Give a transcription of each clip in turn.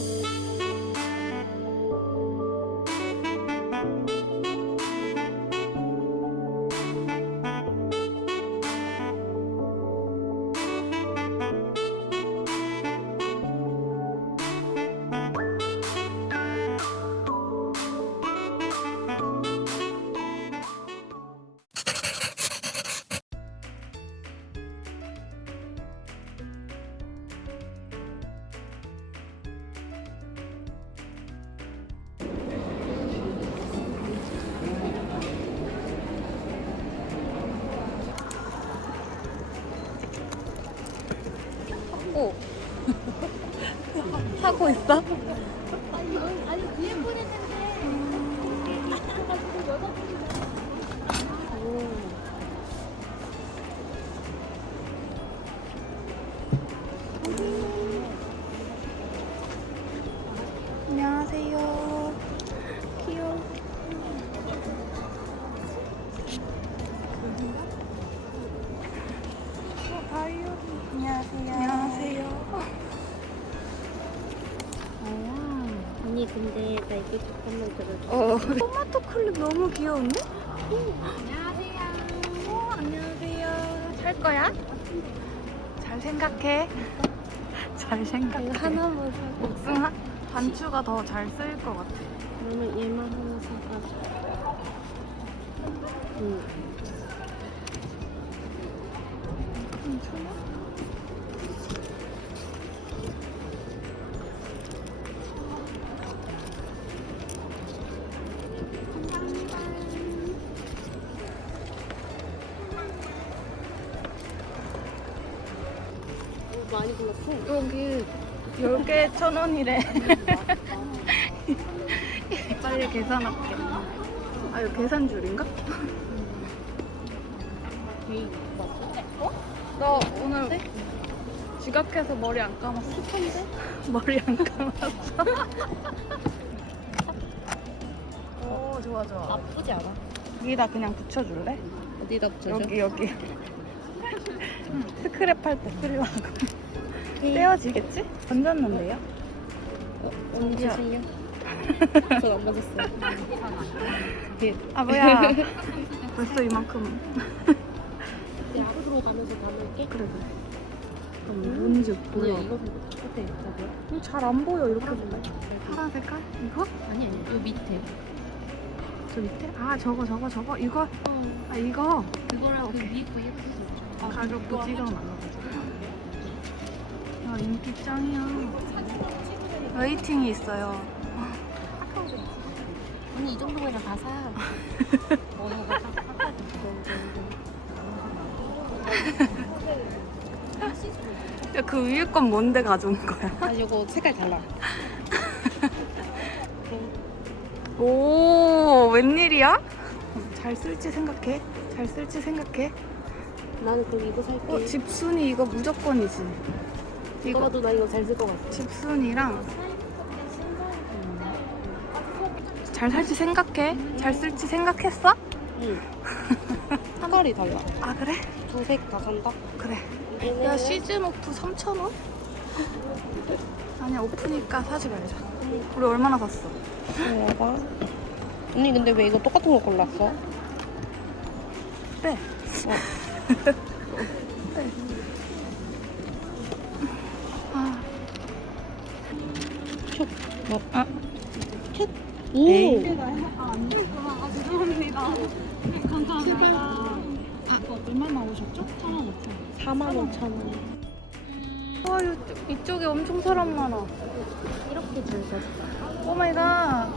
오. 하고 있어? 토마토 클립 너무 귀여운데? 안녕하세요 어, 안녕하세요. 살 거야? 잘 생각해. 잘 생각해. 하나만 사고 복숭아? 단추가 더 잘 쓰일 것 같아. 그러면 얘만 하나 응 괜찮아? 여기 10개 천 원이래. 빨리 계산할게. 아, 이거 계산줄인가? 맞어? 너 오늘 지각해서 머리 안 감았어? 습한데? 머리 안 감았어? 오, 좋아, 좋아. 나쁘지 않아 여기다 그냥 붙여줄래? 어디다 붙여줘? 여기, 여기. 스크랩 할 때 쓰려고. 떼어지겠지? 던졌는데요? 어, 언제 생겨? 전안 맞았어 아, 뭐야. 벌써 이만큼. 내 앞으로 가면서 담을게 그래, 그래. 그럼 뭔지 보여. 아니야 이거 어때? 저거야? 잘안 보여, 이렇게 보면. 파란 색깔? 이거? 아니 아니 요 밑에 저 밑에? 아, 저거, 저거, 저거. 이거? 어 아, 이거? 그거랑 그 위에 거 예쁘지 아, 가격도 찍어놔. 야, 인기 짱이야. 웨이팅이 있어요. 언니 이 정도면 다 사. 어, 나 사. 야, 그 위에 건 뭔데 가져온 거야? 아, 이거 색깔 달라. 오, 웬일이야? 잘 쓸지 생각해. 잘 쓸지 생각해. 나는 그럼 이거 살게. 어, 집순이 이거 무조건이지. 이거 이거라도 나 이거 잘 쓸 것 같아. 집순이랑 잘 살지 생각해. 잘 쓸지 생각했어? 응. 색깔이 달라. 아, 그래? 두 색 다 산다. 그래. 야, 시즌 오프 3,000원? 아니야, 오프니까 사지 말자. 우리 얼마나 샀어? 봐봐. 언니 근데 왜 이거 똑같은 거 골랐어? 빼. 빼. 촉. 뭐? 아. 캣. 오. 에이. 얼마 나 오셨죠? 4만 5천 4만 5천 원. 와, 이쪽, 이쪽에 엄청 사람 많아. 이렇게 잘 샀다. 오 마이 갓.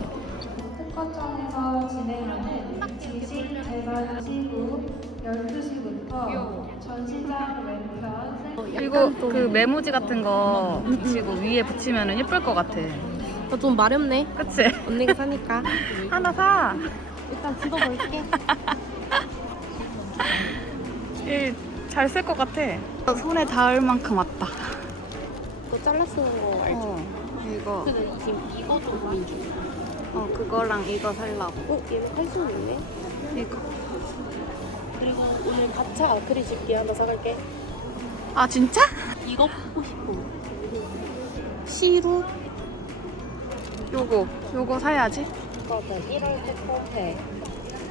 특허청에서 진행하는 지식 개발 시후 12시부터 전시장 왼편 이거 그 메모지 같은 거 붙이고 위에 붙이면 예쁠 것 같아. 어, 좀 마렵네. 그치? 언니가 사니까. 하나 사. 일단 찍어볼게. 잘쓸 것 같아. 손에 닿을 만큼 왔다. 이거 잘라 쓰는 거? 어, 이거. 근데 지금 이거 좀. 어, 그거랑 이거 살라고. 어? 얘는 할 수는 있네. 이거. 그리고 오늘 가차 아크릴 집게 하나 사갈게. 아, 진짜? 이거 보고 싶어. 시루 요거 요거 사야지. 맞아 1월 때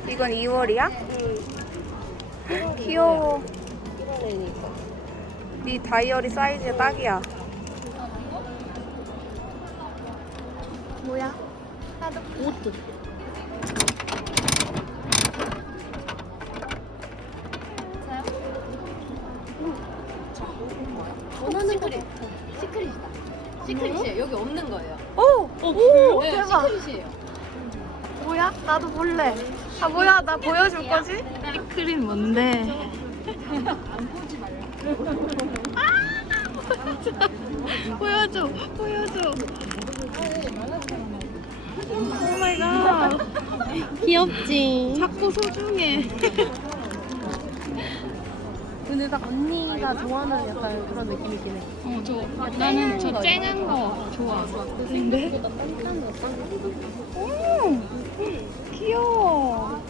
이건 2월이야? 귀여워. 1월에니까 네 다이어리 사이즈에 딱이야. 뭐야? 옷도 원하는 거 시크릿이다. 시크릿이에요. 여기 없는 거예요. 오! 오! 네, 대박. 시크릿이에요. 뭐야? 나도 볼래. 아 뭐야? 나 보여줄 거지? 시크릿 뭔데? 아, 보여줘, 보여줘. 오 마이 갓. 귀엽지 자꾸 소중해. 근데 딱 언니가 좋아하는 약간 그런 느낌이긴 해 어, 저, 나는 저 쨍한 거 좋아. 근데? 오! 귀여워.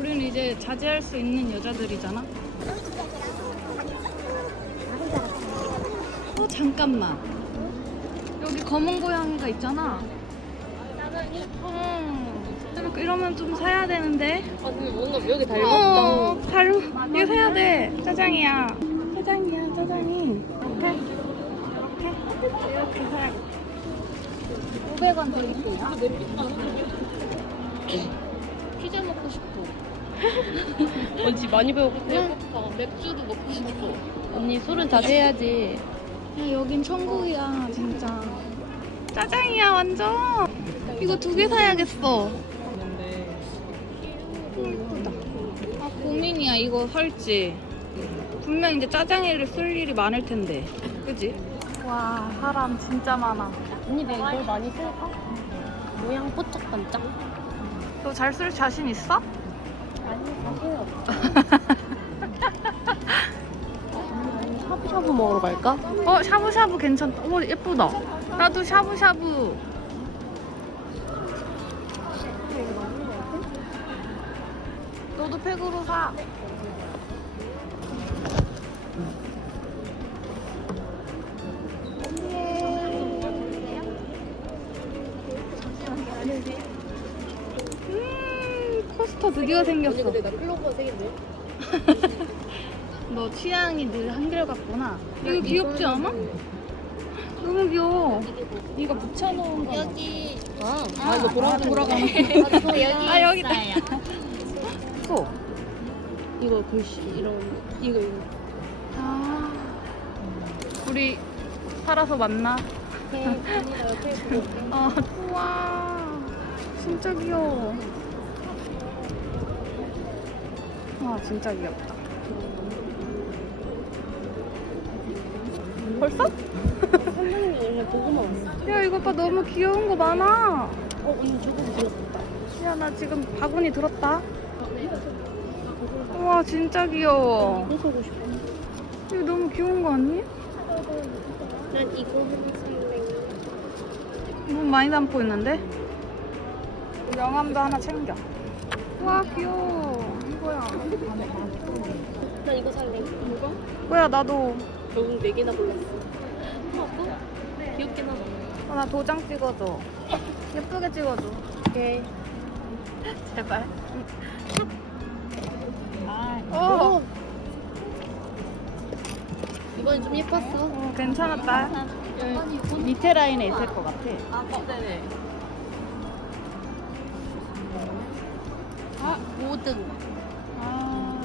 우리는 이제 자제할 수 있는 여자들이잖아. 어, 잠깐만. 여기 검은 고양이가 있잖아. 음, 이렇게 이러면 좀 사야 되는데. 아 근데 뭔가 여기 어, 바로 이거 사야 돼. 짜장이야. 짜장이야, 짜장이. 이렇게, 이렇게, 이렇게 사야겠다. 500원 드릴게요. 피자 먹고 싶어 언니 많이 배고파 배고파 맥주도 먹고 싶어 언니 술은 자제해야지 야, 여긴 천국이야, 진짜. 짜장이야, 완전. 이거 두 개 사야겠어. 아, 고민이야, 이거 살지. 분명 이제 짜장이를 쓸 일이 많을 텐데. 그지? 와, 사람 진짜 많아. 언니 내가 이걸 많이 쓸까? 모양 뽀짝반짝 너 잘 쓸 자신 있어? 아니 사실 없어 샤브샤브 먹으러 갈까? 어, 샤브샤브 괜찮다. 오, 예쁘다. 나도 샤브샤브. 너도 팩으로 사. 음, 코스터 드디어 생겼어. 나 클로버 색인데 너 취향이 늘 한결같구나. 이거 귀엽지 않아? 너무 귀여워. 이거 붙여놓은 거. 여기 아, 아 이거 돌아가는 돌아가는 여기 여기 아, 여기 있어요. 소. 이거 글씨 이런 이거 이거 아, 우리 살아서 만나. 네, 옆에 보고. 어, 우와, 진짜 귀여워. 와, 진짜 귀엽다. 벌써? 선생님이 원래 보고만 왔어 야, 이거 봐, 너무 귀여운 거 많아. 어 언니 저거 들었다 야, 나 지금 바구니 들었다. 우와, 진짜 귀여워. 이거 사고 싶어 이거 너무 귀여운 거 아니? 난 이거 하나 살래 너무 많이 담고 있는데? 명함도 하나 챙겨. 와, 귀여워. 이거야. 난 이거 살래 뭐가? 뭐야, 나도. 결국 네 개나 골랐어 하고 귀엽긴 하다 어, 나 도장 찍어줘. 예쁘게 찍어줘. 오케이 제발. 아 어, 이번엔 좀 예뻤어 어, 괜찮았다. 밑에 라인에 있을 것 같아. 아 네네 아 5등 아.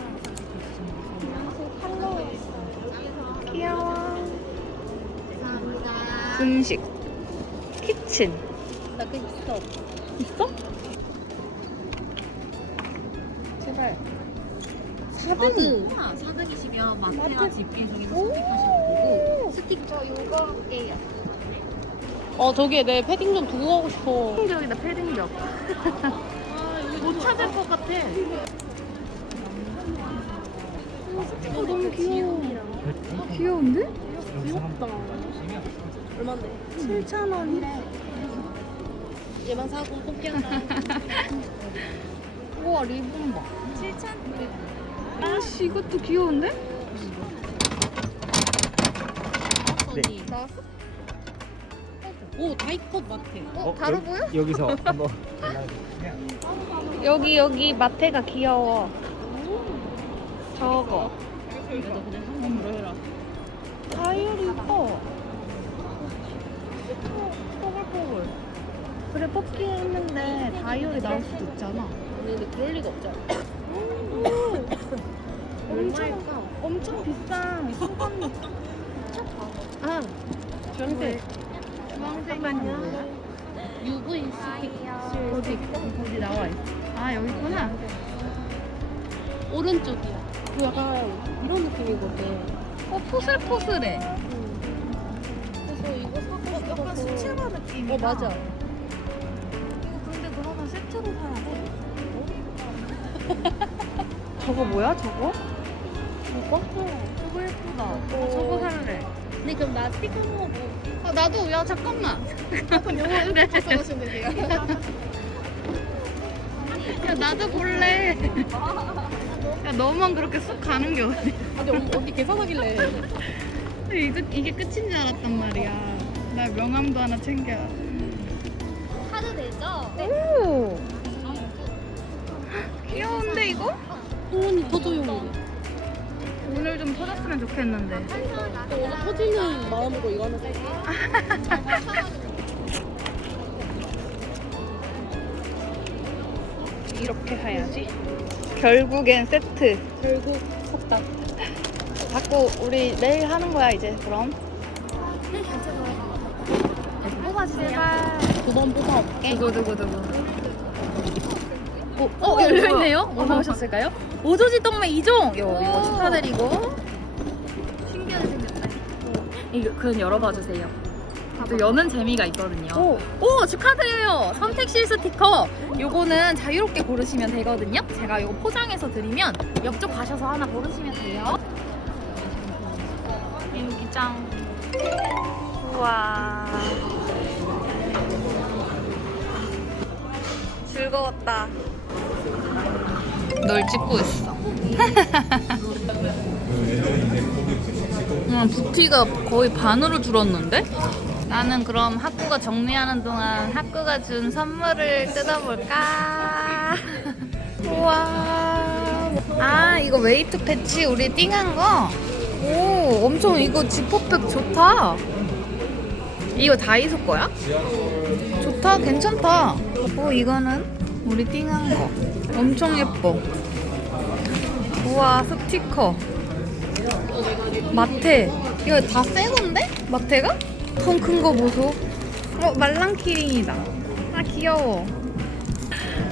귀여워. 음식. 키친. 나그 있어 있어? 제발. 4등 4등이시면 마테가 집게 중에서 선택하시면 되고 스티커 요거 어 저기에 내 패딩 좀 두고 가고 싶어 패딩적이다, 패딩적. 못 찾을 것 같아. 어, 너무 귀여워 귀여운데? 귀엽다 얼만데? 7,000원이래. 얘만 사고 뽑기하자 우와, 리본 봐. 7,000원. 아씨, 이것도 귀여운데? 언니 나왔어? 오 다이컷 마트. 어, 다루 여- 보여? 여기서 한번 여기 여기 마테가 귀여워. 저거. 그래도 그냥 현금으로 해라. 다이어리 이뻐. 뽀글뽀글. 그래 뽑기 했는데 다이어리 나올 수도 있잖아. 근데 그럴 리가 없잖아. 엄청 엄청 비싼 수건. 아 주황색. 주황색이야. UV 스틱 어디 어디 나와 있어? 아 여기 있구나. 오른쪽이야. 그 약간 이런 느낌이거든. 어 포슬포슬해. 그래서 이거 사고 약간 수채화 느낌이야. 어 맞아. 저거 뭐야 저거? 저거? 저거 예쁘다. 나 저거 살래. 근데 그럼 나한 번. 아 나도 야 잠깐만. 그럼 영어 이렇게 바꿔가시면 돼요. 야 나도 볼래. 야 너만 그렇게 쑥 가는 게 어디? 아니 언니, 언니 계산하길래. 이게 이게 끝인 줄 알았단 말이야. 나 명함도 하나 챙겨. 카드 되죠? 오. 귀여운데 이거? 언니 터져요. 오늘 좀 터졌으면 좋겠는데. 오늘 터지는 마음으로 이거 하나 살게. 이렇게 사야지. 결국엔 세트. 결국 섰다. 자꾸 우리 내일 하는 거야 이제 그럼. 뽑아주세요. 두번 뽑아올게. 두고 두고 두고. 어, 어 열려있네요. 뭐 나오셨을까요? 오조지 떡메 2종. 요 이거 축하드리고. 신기하게 생겼네. 이거 그건 열어봐 주세요. 또 여는 재미가 있거든요. 오. 오 축하드려요. 선택 실 스티커. 요거는 자유롭게 고르시면 되거든요. 제가 요거 포장해서 드리면 옆쪽 가셔서 하나 고르시면 돼요. 인기짱. 우와. 즐거웠다. 널 찍고 있어. 음, 부피가 거의 반으로 줄었는데? 나는 그럼 학구가 정리하는 동안 학구가 준 선물을 뜯어볼까? 우와. 아, 이거 웨이트 패치 우리 띵한 거? 오, 엄청 이거 지퍼백 좋다. 이거 다이소 거야? 좋다, 괜찮다. 어, 이거는 우리 띵한 거. 엄청 예뻐. 우와, 스티커. 마테. 이거 다 새 건데? 마테가? 통 큰 거 보소. 어, 말랑키링이다. 아, 귀여워.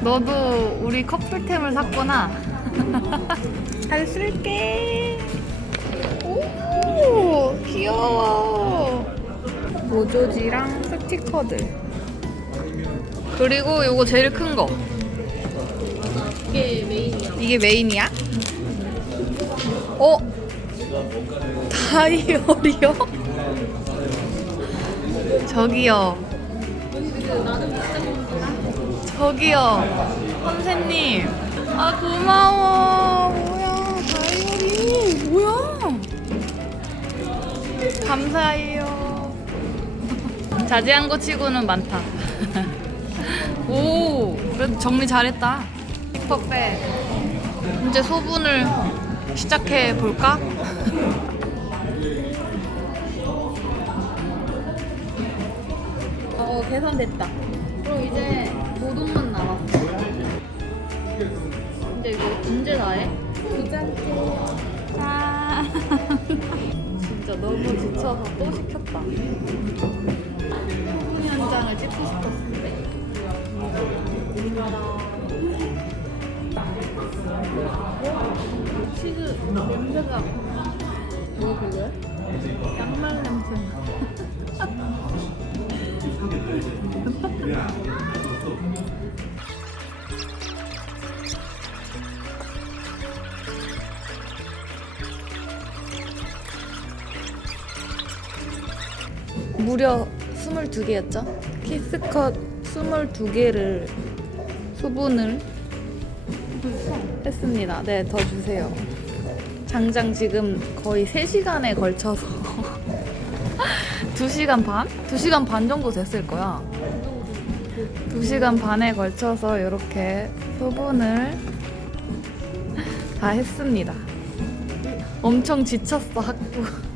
너도 우리 커플템을 샀구나. 잘 쓸게. 오, 귀여워. 모조지랑 스티커들. 그리고 요거 제일 큰 거. 이게 메인이야. 이게 메인이야? 어? 다이어리요? 저기요. 저기요. 선생님. 아, 고마워. 뭐야, 다이어리. 뭐야? 감사해요. 자제한 거 치고는 많다. 오, 그래도 정리 잘했다. 힙합백. 이제 소분을 시작해 볼까? 어 계산됐다. 그럼 이제 모돈만 남았어. 근데 이거 언제 나해? 아 진짜 너무 지쳐서 또 시켰다. 무려 22개였죠? 키스컷 22개를 소분을 했습니다. 네, 더 주세요. 장장 지금 거의 3시간에 걸쳐서 2시간 반? 2시간 반 정도 됐을 거야. 2시간 반에 걸쳐서 이렇게 소분을 다 했습니다. 엄청 지쳤어, 학부.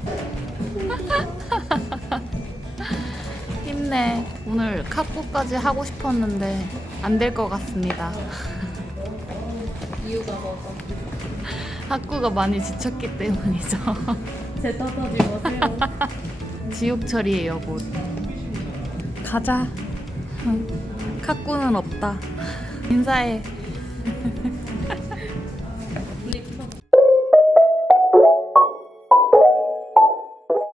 오늘 학부까지 하고 싶었는데 안 될 것 같습니다. 이유가 뭐죠? 학구가 많이 지쳤기 때문이죠. 제 탓하지 마세요. 지옥철이에요, 곧. 가자. 학구는 없다. 인사해.